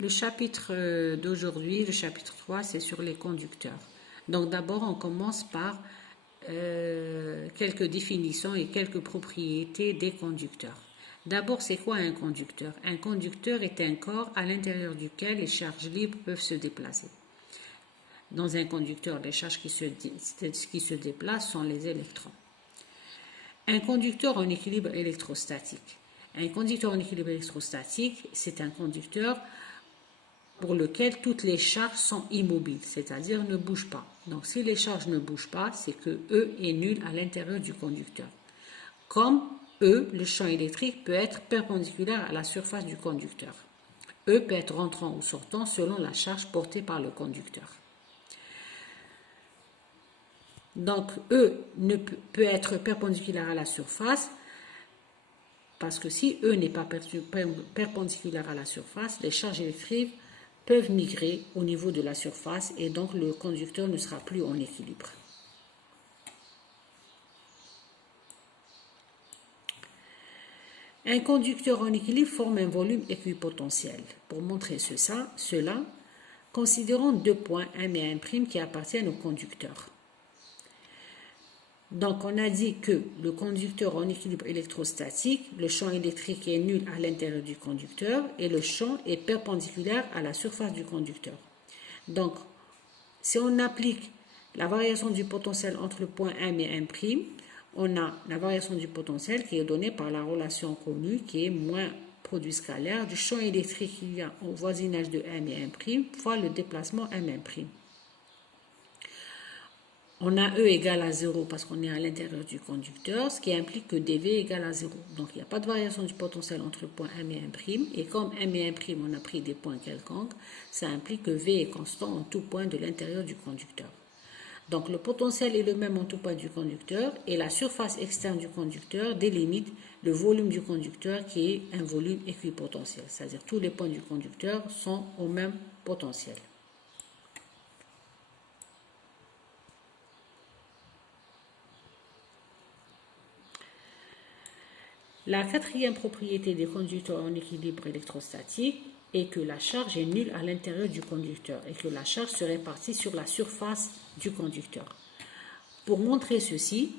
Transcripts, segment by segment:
Le chapitre d'aujourd'hui, le chapitre 3, c'est sur les conducteurs. Donc d'abord, on commence par quelques définitions et quelques propriétés des conducteurs. D'abord, c'est quoi un conducteur? Un conducteur est un corps à l'intérieur duquel les charges libres peuvent se déplacer. Dans un conducteur, les charges qui se déplacent sont les électrons. Un conducteur en équilibre électrostatique. Un conducteur en équilibre électrostatique, c'est un conducteur pour lequel toutes les charges sont immobiles, c'est-à-dire ne bougent pas. Donc si les charges ne bougent pas, c'est que E est nul à l'intérieur du conducteur. Comme E, le champ électrique peut être perpendiculaire à la surface du conducteur. E peut être rentrant ou sortant selon la charge portée par le conducteur. Donc E peut être perpendiculaire à la surface parce que si E n'est pas perpendiculaire à la surface, les charges électriques peuvent migrer au niveau de la surface et donc le conducteur ne sera plus en équilibre. Un conducteur en équilibre forme un volume équipotentiel. Pour montrer cela, considérons deux points M et M' qui appartiennent au conducteur. Donc on a dit que le conducteur en équilibre électrostatique, le champ électrique est nul à l'intérieur du conducteur et le champ est perpendiculaire à la surface du conducteur. Donc si on applique la variation du potentiel entre le point M et M', on a la variation du potentiel qui est donnée par la relation connue qui est moins produit scalaire du champ électrique qu'il y a au voisinage de M et M' fois le déplacement M'. On a E égale à 0 parce qu'on est à l'intérieur du conducteur, ce qui implique que dV égale à 0. Donc, il n'y a pas de variation du potentiel entre le point M et M'. Et comme M et M', on a pris des points quelconques, ça implique que V est constant en tout point de l'intérieur du conducteur. Donc, le potentiel est le même en tout point du conducteur et la surface externe du conducteur délimite le volume du conducteur qui est un volume équipotentiel. C'est-à-dire tous les points du conducteur sont au même potentiel. La quatrième propriété des conducteurs en équilibre électrostatique est que la charge est nulle à l'intérieur du conducteur et que la charge se répartit sur la surface du conducteur. Pour montrer ceci,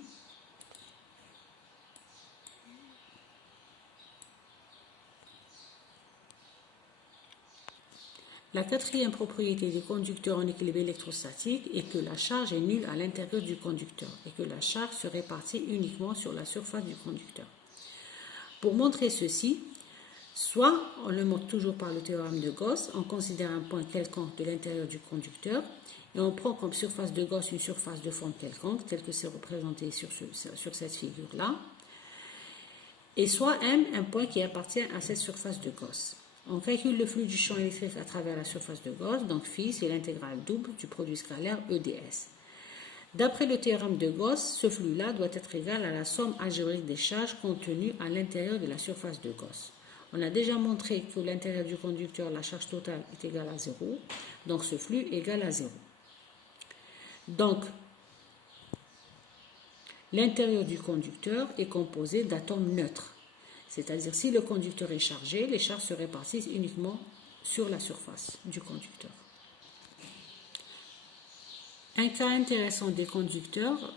la quatrième propriété des conducteurs en équilibre électrostatique est que la charge est nulle à l'intérieur du conducteur et que la charge se répartit uniquement sur la surface du conducteur. Pour montrer ceci, soit on le montre toujours par le théorème de Gauss, on considère un point quelconque de l'intérieur du conducteur et on prend comme surface de Gauss une surface de forme quelconque, telle que c'est représenté sur cette figure-là, et soit M, un point qui appartient à cette surface de Gauss. On calcule le flux du champ électrique à travers la surface de Gauss, donc phi, c'est l'intégrale double du produit scalaire EDS. D'après le théorème de Gauss, ce flux-là doit être égal à la somme algébrique des charges contenues à l'intérieur de la surface de Gauss. On a déjà montré que l'intérieur du conducteur, la charge totale est égale à 0, donc ce flux est égal à 0. Donc, l'intérieur du conducteur est composé d'atomes neutres, c'est-à-dire si le conducteur est chargé, les charges se répartissent uniquement sur la surface du conducteur. Un cas intéressant des conducteurs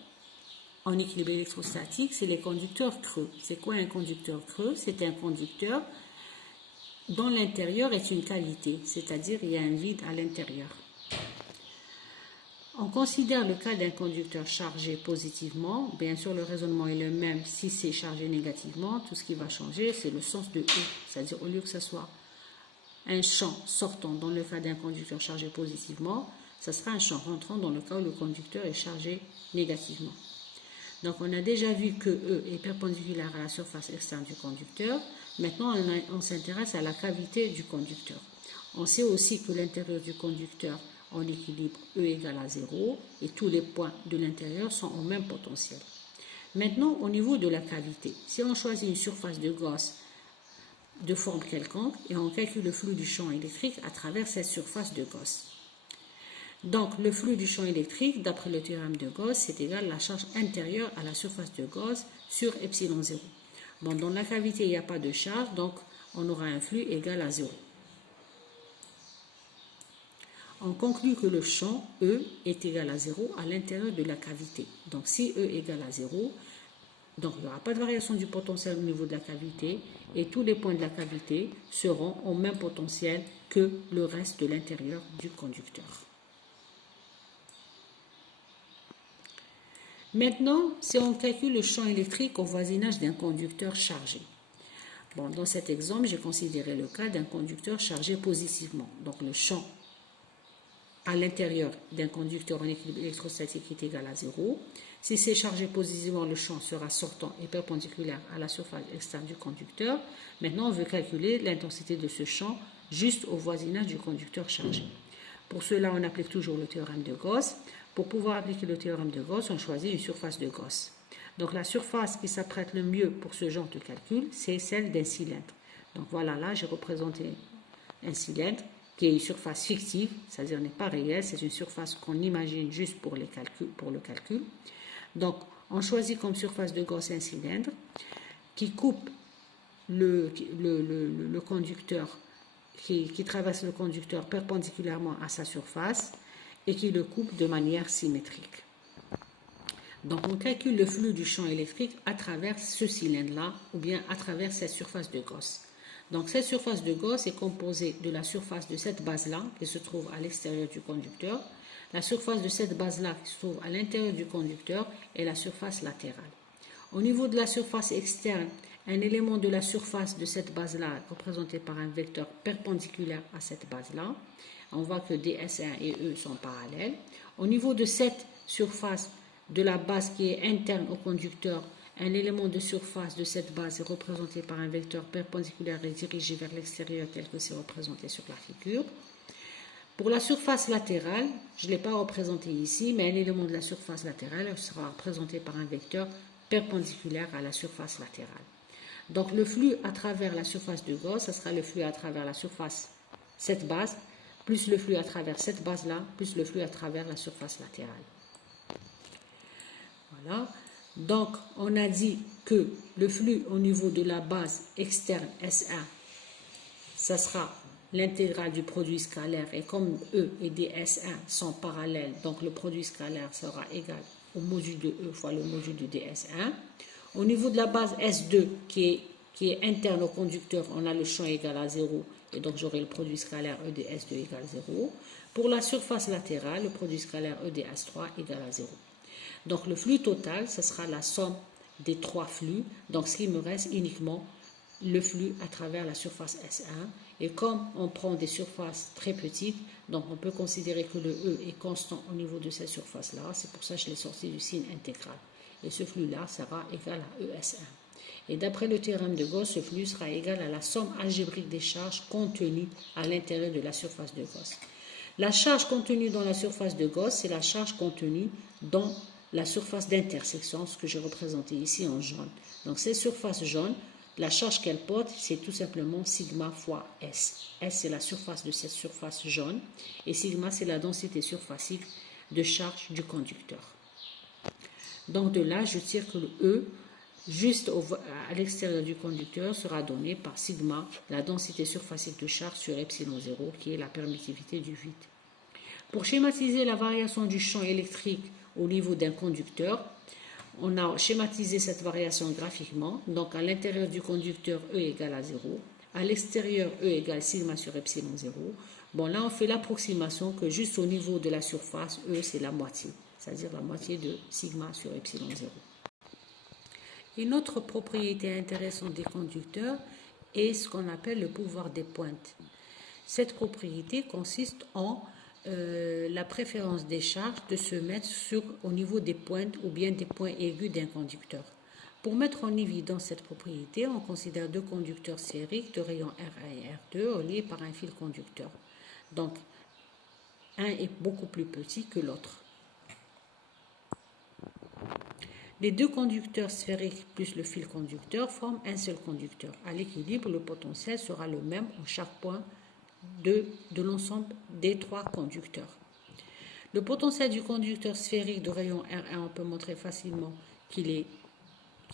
en équilibre électrostatique, c'est les conducteurs creux. C'est quoi un conducteur creux? C'est un conducteur dont l'intérieur est une cavité, c'est-à-dire il y a un vide à l'intérieur. On considère le cas d'un conducteur chargé positivement. Bien sûr, le raisonnement est le même si c'est chargé négativement. Tout ce qui va changer, c'est le sens de E. C'est-à-dire au lieu que ce soit un champ sortant dans le cas d'un conducteur chargé positivement, ce sera un champ rentrant dans le cas où le conducteur est chargé négativement. Donc on a déjà vu que E est perpendiculaire à la surface externe du conducteur. Maintenant on s'intéresse à la cavité du conducteur. On sait aussi que l'intérieur du conducteur en équilibre E égale à 0 et tous les points de l'intérieur sont au même potentiel. Maintenant au niveau de la cavité, si on choisit une surface de Gauss de forme quelconque et on calcule le flux du champ électrique à travers cette surface de Gauss. Donc, le flux du champ électrique, d'après le théorème de Gauss, c'est égal à la charge intérieure à la surface de Gauss sur epsilon 0. Bon, dans la cavité, il n'y a pas de charge, donc on aura un flux égal à 0. on conclut que le champ E est égal à 0 à l'intérieur de la cavité. Donc si E égale à 0, donc il n'y aura pas de variation du potentiel au niveau de la cavité et tous les points de la cavité seront au même potentiel que le reste de l'intérieur du conducteur. Maintenant, si on calcule le champ électrique au voisinage d'un conducteur chargé. Bon, dans cet exemple, j'ai considéré le cas d'un conducteur chargé positivement. Donc le champ à l'intérieur d'un conducteur en équilibre électrostatique est égal à 0. Si c'est chargé positivement, le champ sera sortant et perpendiculaire à la surface externe du conducteur. Maintenant, on veut calculer l'intensité de ce champ juste au voisinage du conducteur chargé. Pour cela, on applique toujours le théorème de Gauss. Pour pouvoir appliquer le théorème de Gauss, on choisit une surface de Gauss. Donc la surface qui s'apprête le mieux pour ce genre de calcul, c'est celle d'un cylindre. Donc voilà, là j'ai représenté un cylindre qui est une surface fictive, c'est-à-dire n'est pas réelle, c'est une surface qu'on imagine juste pour le calcul. Donc on choisit comme surface de Gauss un cylindre qui coupe le conducteur, qui traverse le conducteur perpendiculairement à sa surface et qui le coupe de manière symétrique. Donc on calcule le flux du champ électrique à travers ce cylindre-là ou bien à travers cette surface de Gauss. Donc cette surface de Gauss est composée de la surface de cette base-là qui se trouve à l'extérieur du conducteur, la surface de cette base-là qui se trouve à l'intérieur du conducteur et la surface latérale. Au niveau de la surface externe, un élément de la surface de cette base-là est représenté par un vecteur perpendiculaire à cette base-là. On voit que DS1 et E sont parallèles. Au niveau de cette surface de la base qui est interne au conducteur, un élément de surface de cette base est représenté par un vecteur perpendiculaire et dirigé vers l'extérieur tel que c'est représenté sur la figure. Pour la surface latérale, je ne l'ai pas représenté ici, mais un élément de la surface latérale sera représenté par un vecteur perpendiculaire à la surface latérale. Donc le flux à travers la surface de Gauss, ce sera le flux à travers la surface, cette base, plus le flux à travers cette base-là, plus le flux à travers la surface latérale. Voilà. Donc, on a dit que le flux au niveau de la base externe S1, ça sera l'intégrale du produit scalaire. Et comme E et DS1 sont parallèles, donc le produit scalaire sera égal au module de E fois le module de DS1. Au niveau de la base S2, qui est interne au conducteur, on a le champ égal à 0. Et donc, j'aurai le produit scalaire E de S2 égale 0. Pour la surface latérale, le produit scalaire E de S3 égale à 0. Donc, le flux total, ce sera la somme des trois flux. Donc, ce qui me reste uniquement le flux à travers la surface S1. Et comme on prend des surfaces très petites, donc on peut considérer que le E est constant au niveau de cette surface-là. C'est pour ça que je l'ai sorti du signe intégral. Et ce flux-là sera égal à ES1. Et d'après le théorème de Gauss, ce flux sera égal à la somme algébrique des charges contenues à l'intérieur de la surface de Gauss. La charge contenue dans la surface de Gauss, c'est la charge contenue dans la surface d'intersection, ce que j'ai représenté ici en jaune. Donc cette surface jaune, la charge qu'elle porte, c'est tout simplement sigma fois S. S, c'est la surface de cette surface jaune. Et sigma, c'est la densité surfacique de charge du conducteur. Donc de là, je tire que le E, juste à l'extérieur du conducteur, sera donné par sigma, la densité surfacique de charge sur epsilon 0, qui est la permittivité du vide. Pour schématiser la variation du champ électrique au niveau d'un conducteur, on a schématisé cette variation graphiquement. Donc à l'intérieur du conducteur, E égale à 0. À l'extérieur, E égale sigma sur epsilon 0. Bon, là, on fait l'approximation que juste au niveau de la surface, E, c'est la moitié. C'est-à-dire la moitié de sigma sur epsilon 0. Une autre propriété intéressante des conducteurs est ce qu'on appelle le pouvoir des pointes. Cette propriété consiste en la préférence des charges de se mettre au niveau des pointes ou bien des points aigus d'un conducteur. Pour mettre en évidence cette propriété, on considère deux conducteurs sphériques de rayon R1 et R2 reliés par un fil conducteur. Donc, un est beaucoup plus petit que l'autre. Les deux conducteurs sphériques plus le fil conducteur forment un seul conducteur. À l'équilibre, le potentiel sera le même en chaque point de l'ensemble des trois conducteurs. Le potentiel du conducteur sphérique de rayon R1, on peut montrer facilement qu'il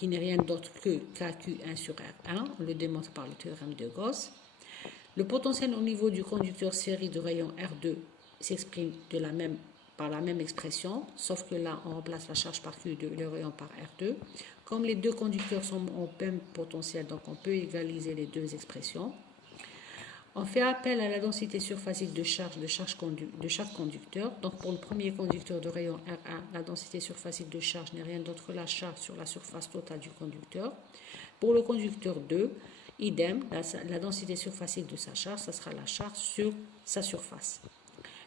n'est rien d'autre que KQ1 sur R1. On le démontre par le théorème de Gauss. Le potentiel au niveau du conducteur sphérique de rayon R2 s'exprime par la même expression, sauf que là, on remplace la charge par Q2 et le rayon par R2. Comme les deux conducteurs sont au même potentiel, donc on peut égaliser les deux expressions. On fait appel à la densité surfacique de charge de chaque conducteur. Donc pour le premier conducteur de rayon R1, la densité surfacique de charge n'est rien d'autre que la charge sur la surface totale du conducteur. Pour le conducteur 2, idem, la densité surfacique de sa charge, ça sera la charge sur sa surface.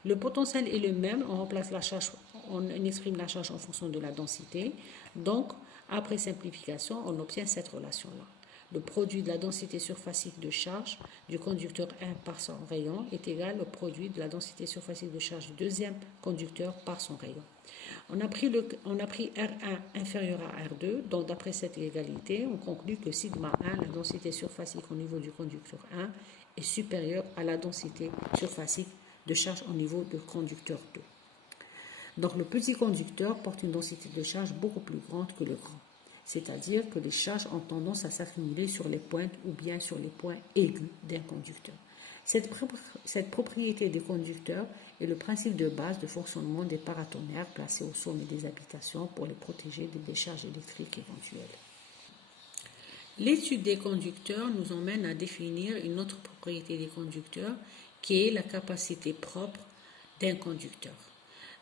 Le potentiel est le même, on remplace la charge, on exprime la charge en fonction de la densité. Donc, après simplification, on obtient cette relation-là. Le produit de la densité surfacique de charge du conducteur 1 par son rayon est égal au produit de la densité surfacique de charge du deuxième conducteur par son rayon. On a pris R1 inférieur à R2, donc d'après cette égalité, on conclut que sigma 1, la densité surfacique au niveau du conducteur 1, est supérieure à la densité surfacique de charge au niveau du conducteur 2. Donc le petit conducteur porte une densité de charge beaucoup plus grande que le grand. C'est-à-dire que les charges ont tendance à s'accumuler sur les pointes ou bien sur les points aigus d'un conducteur. Cette propriété des conducteurs est le principe de base de fonctionnement des paratonnerres placés au sommet des habitations pour les protéger des décharges électriques éventuelles. L'étude des conducteurs nous emmène à définir une autre propriété des conducteurs qui est la capacité propre d'un conducteur.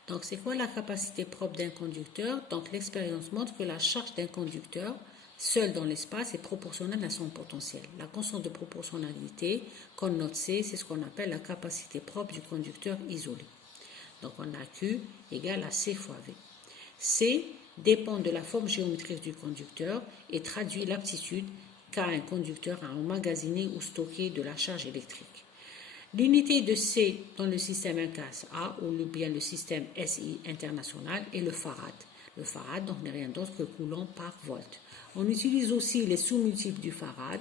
Donc, c'est quoi la capacité propre d'un conducteur? Donc, l'expérience montre que la charge d'un conducteur, seul dans l'espace, est proportionnelle à son potentiel. La constante de proportionnalité qu'on note C, c'est ce qu'on appelle la capacité propre du conducteur isolé. Donc, on a Q égale à C fois V. C dépend de la forme géométrique du conducteur et traduit l'aptitude qu'a un conducteur à emmagasiner ou stocker de la charge électrique. L'unité de C dans le système A ou bien le système SI international est le farad. Le farad donc n'est rien d'autre que coulomb par volt. On utilise aussi les sous-multiples du farad,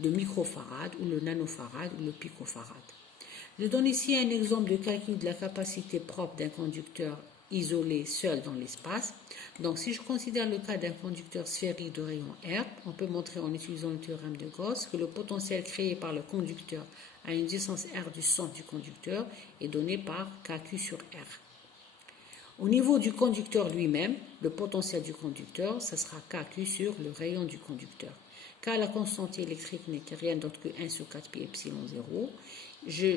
le microfarad ou le nanofarad ou le picofarad. Je donne ici un exemple de calcul de la capacité propre d'un conducteur isolé seul dans l'espace. Donc si je considère le cas d'un conducteur sphérique de rayon R, on peut montrer en utilisant le théorème de Gauss que le potentiel créé par le conducteur à une distance R du centre du conducteur est donné par KQ sur R. Au niveau du conducteur lui-même, le potentiel du conducteur, ça sera KQ sur le rayon du conducteur. Car la constante électrique n'est rien d'autre que 1 sur 4 pi epsilon 0.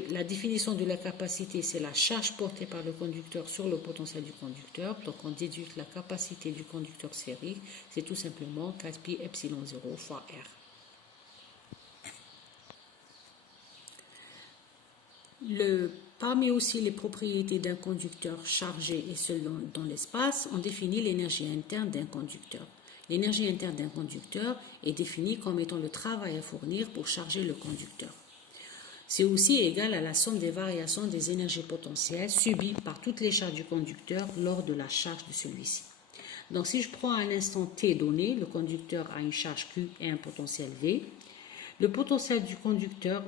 La définition de la capacité, c'est la charge portée par le conducteur sur le potentiel du conducteur. Donc on déduit que la capacité du conducteur sphérique, c'est tout simplement 4 pi epsilon 0 fois R. Parmi aussi les propriétés d'un conducteur chargé et seul dans l'espace, on définit l'énergie interne d'un conducteur. L'énergie interne d'un conducteur est définie comme étant le travail à fournir pour charger le conducteur. C'est aussi égal à la somme des variations des énergies potentielles subies par toutes les charges du conducteur lors de la charge de celui-ci. Donc si je prends un instant t donné, le conducteur a une charge Q et un potentiel V. Le potentiel du conducteur,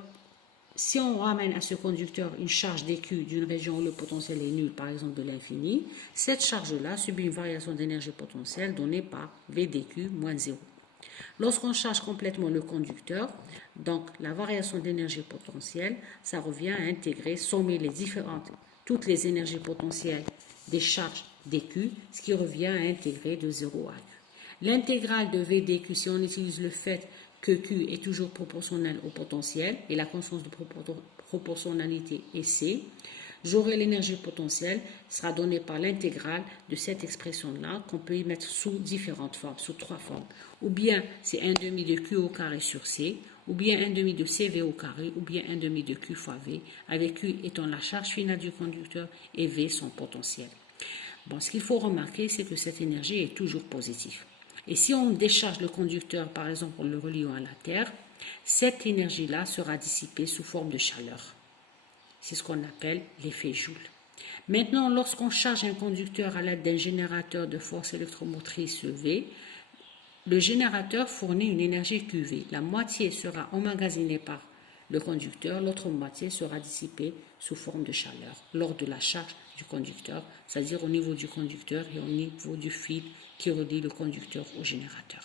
si on ramène à ce conducteur une charge dQ d'une région où le potentiel est nul, par exemple de l'infini, cette charge-là subit une variation d'énergie potentielle donnée par V dQ moins 0. Lorsqu'on charge complètement le conducteur, donc la variation d'énergie potentielle, ça revient à intégrer, sommer toutes les énergies potentielles des charges dQ, ce qui revient à intégrer de 0 à Q. L'intégrale de V dQ, si on utilise le fait que Q est toujours proportionnel au potentiel et la constante de proportionnalité est C, j'aurai l'énergie potentielle sera donnée par l'intégrale de cette expression-là qu'on peut y mettre sous différentes formes, sous trois formes. Ou bien c'est 1 demi de Q au carré sur C, ou bien 1 demi de CV au carré, ou bien 1 demi de Q fois V, avec Q étant la charge finale du conducteur et V son potentiel. Bon, ce qu'il faut remarquer, c'est que cette énergie est toujours positive. Et si on décharge le conducteur, par exemple en le reliant à la Terre, cette énergie-là sera dissipée sous forme de chaleur. C'est ce qu'on appelle l'effet Joule. Maintenant, lorsqu'on charge un conducteur à l'aide d'un générateur de force électromotrice V, le générateur fournit une énergie QV. La moitié sera emmagasinée par le conducteur, l'autre moitié sera dissipée sous forme de chaleur lors de la charge du conducteur, c'est-à-dire au niveau du conducteur et au niveau du fil qui relie le conducteur au générateur.